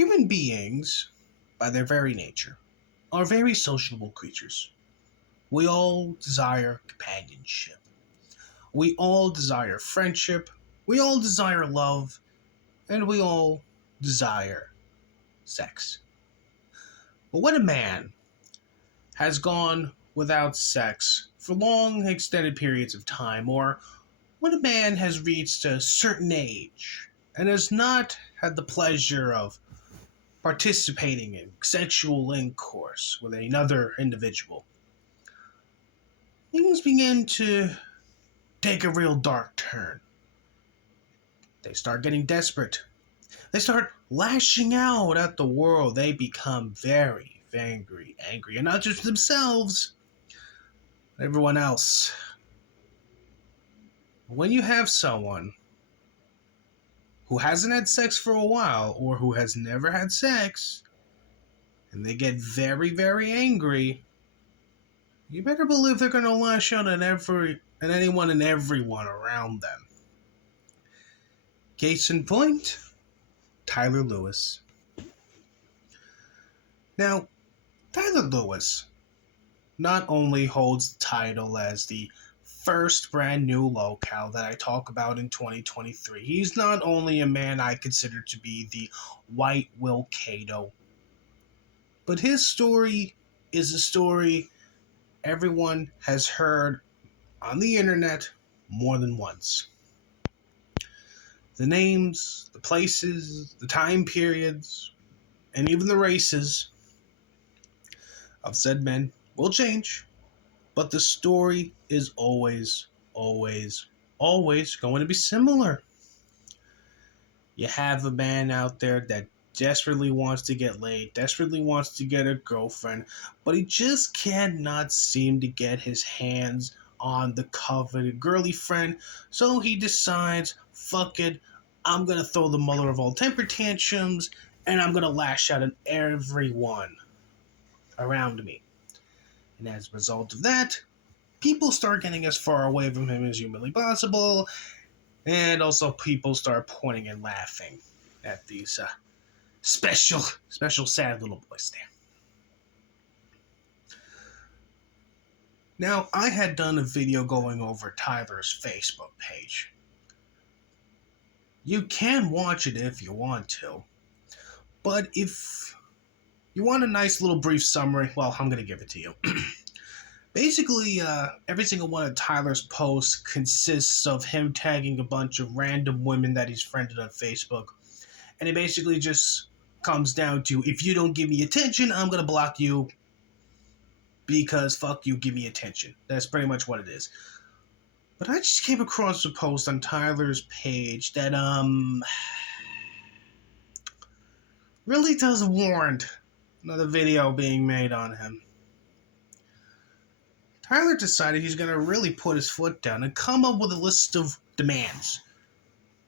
Human beings, by their very nature, are very sociable creatures. We all desire companionship. We all desire friendship. We all desire love. And we all desire sex. But when a man has gone without sex for long extended periods of time, or when a man has reached a certain age and has not had the pleasure of participating in sexual intercourse with another individual, things begin to take a real dark turn. They start getting desperate. They start lashing out at the world. They become very angry, and not just themselves, but everyone else. When you have someone who hasn't had sex for a while, or who has never had sex, and they get very angry, you better believe they're going to lash out at anyone and everyone around them. Case in point, Tyler Lewis. Now, Tyler Lewis not only holds the title as the first brand new locale that I talk about in 2023, he's not only a man I consider to be the white Will Cato, but his story is a story everyone has heard on the internet more than once. The names, the places, the time periods, and even the races of said men will change, but the story is always going to be similar. You have a man out there that desperately wants to get laid, desperately wants to get a girlfriend, but he just cannot seem to get his hands on the coveted girly friend, so he decides, fuck it, I'm gonna throw the mother of all temper tantrums, and I'm gonna lash out at everyone around me. And as a result of that, people start getting as far away from him as humanly possible, and also people start pointing and laughing at these special sad little boys there. Now, I had done a video going over Tyler's Facebook page. You can watch it if you want to, but if you want a nice little brief summary, well, I'm going to give it to you. Basically, every single one of Tyler's posts consists of him tagging a bunch of random women that he's friended on Facebook. And it basically just comes down to, if you don't give me attention, I'm going to block you because fuck you, give me attention. That's pretty much what it is. But I just came across a post on Tyler's page that, really does warrant another video being made on him. Tyler decided he's going to really put his foot down and come up with a list of demands.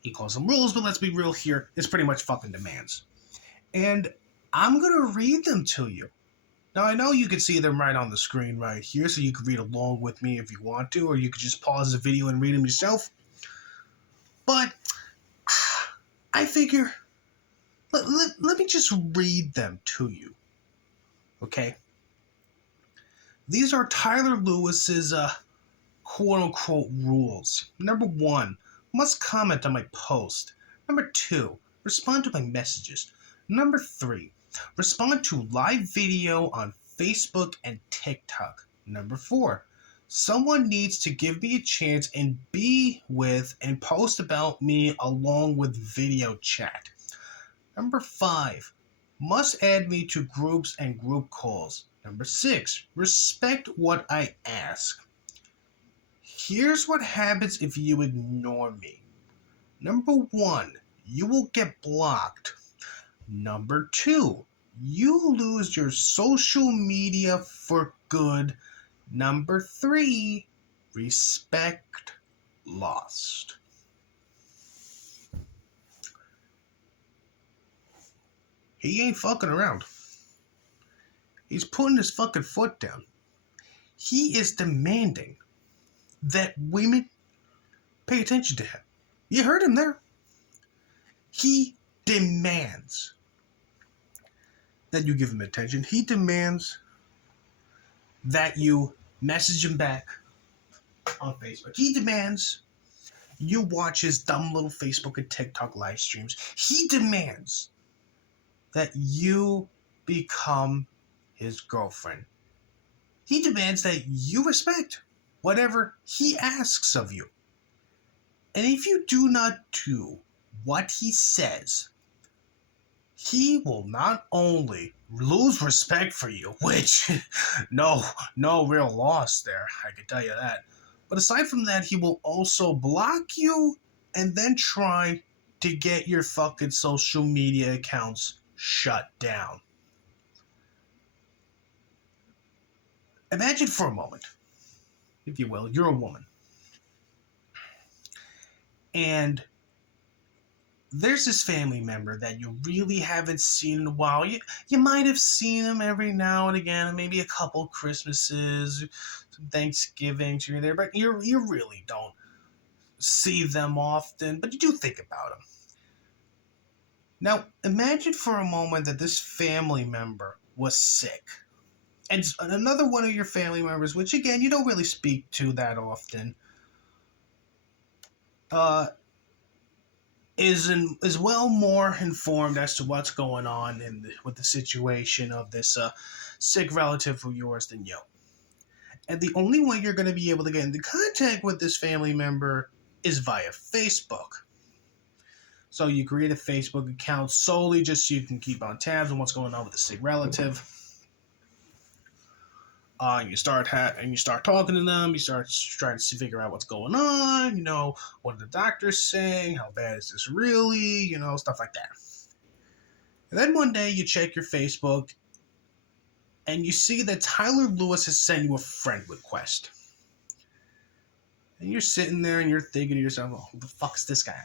He calls them rules, but let's be real here. It's pretty much fucking demands. And I'm going to read them to you. Now, I know you can see them right on the screen right here, so you can read along with me if you want to, or you could just pause the video and read them yourself. But I figure, let me just read them to you. Okay? These are Tyler Lewis's quote-unquote rules. Number 1, must comment on my post. Number 2, respond to my messages. Number 3, respond to live video on Facebook and TikTok. Number 4, someone needs to give me a chance and be with and post about me along with video chat. Number 5, must add me to groups and group calls. Number 6, respect what I ask. Here's what happens if you ignore me. Number 1, you will get blocked. Number 2, you lose your social media for good. Number 3, respect lost. He ain't fucking around. He's putting his fucking foot down. He is demanding that women pay attention to him. You heard him there. He demands that you give him attention. He demands that you message him back on Facebook. He demands you watch his dumb little Facebook and TikTok live streams. He demands that you become his girlfriend. He demands that you respect whatever he asks of you. And if you do not do what he says, he will not only lose respect for you, which, no real loss there, I can tell you that. But aside from that, he will also block you and then try to get your fucking social media accounts shut down. Imagine for a moment, if you will, you're a woman. And there's this family member that you really haven't seen in a while. You might have seen him every now and again, maybe a couple Christmases, some Thanksgivings here and there, but you really don't see them often, but you do think about them. Now, imagine for a moment that this family member was sick. And another one of your family members, which again, you don't really speak to that often, is well more informed as to what's going on with the situation of this sick relative of yours than you. And the only way you're going to be able to get into contact with this family member is via Facebook. So you create a Facebook account solely just so you can keep on tabs on what's going on with the sick relative. You start talking to them. You start trying to figure out what's going on. What are the doctors saying? How bad is this really? Stuff like that. And then one day you check your Facebook, and you see that Tyler Lewis has sent you a friend request. And you're sitting there and you're thinking to yourself, "Oh, who the fuck's this guy?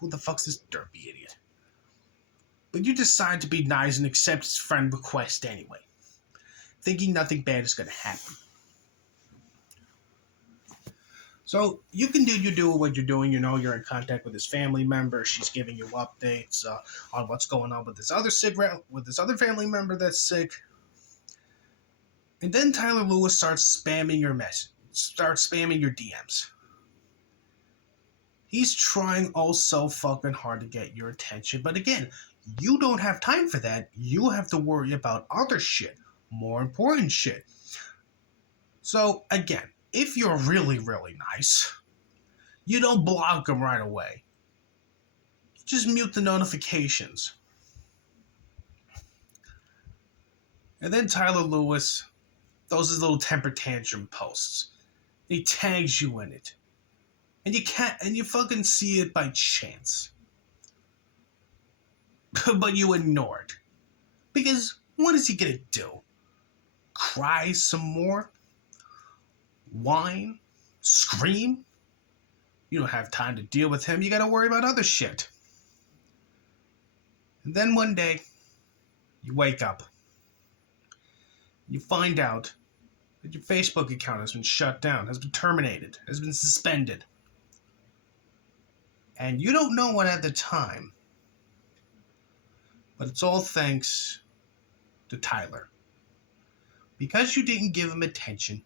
Who the fuck's this derpy idiot?" But you decide to be nice and accept his friend request anyway, thinking nothing bad is going to happen. So you do what you're doing. You're in contact with his family member. She's giving you updates on what's going on with this other family member that's sick. And then Tyler Lewis starts spamming your DMs. He's trying oh so fucking hard to get your attention. But again, you don't have time for that. You have to worry about other shit. More important shit. So, again, if you're really, really nice, you don't block him right away. You just mute the notifications. And then Tyler Lewis throws his little temper tantrum posts. He tags you in it. And you fucking see it by chance. But you ignore it. Because what is he gonna do? Cry some more? Whine? Scream? You don't have time to deal with him. You gotta worry about other shit. And then one day, you wake up. You find out that your Facebook account has been shut down, has been terminated, has been suspended. And you don't know it at the time. But it's all thanks to Tyler. Because you didn't give him attention,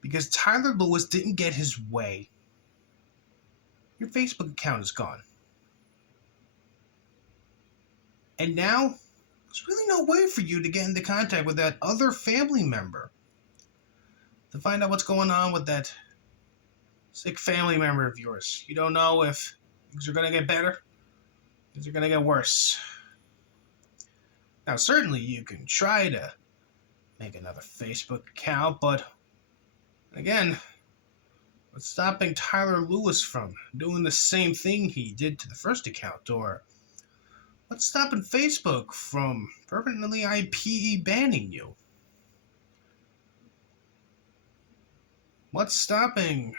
because Tyler Lewis didn't get his way, your Facebook account is gone. And now, there's really no way for you to get into contact with that other family member to find out what's going on with that sick family member of yours. You don't know if things are going to get better, things are going to get worse. Now, certainly you can try to make another Facebook account, but again, what's stopping Tyler Lewis from doing the same thing he did to the first account? Or what's stopping Facebook from permanently IP banning you? What's stopping,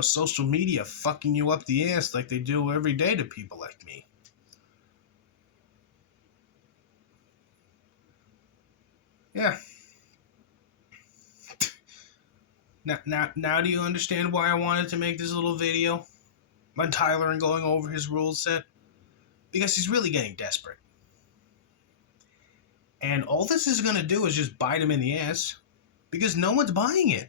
social media fucking you up the ass like they do every day to people like me? Yeah. Now do you understand why I wanted to make this little video on Tyler and going over his rule set? Because he's really getting desperate. And all this is going to do is just bite him in the ass because no one's buying it.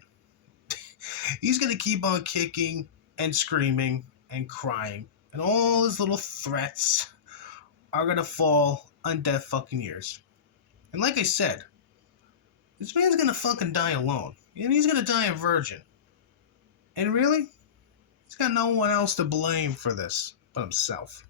He's going to keep on kicking and screaming and crying. And all his little threats are going to fall on deaf fucking ears. And like I said, this man's going to fucking die alone. And he's going to die a virgin. And really, he's got no one else to blame for this but himself.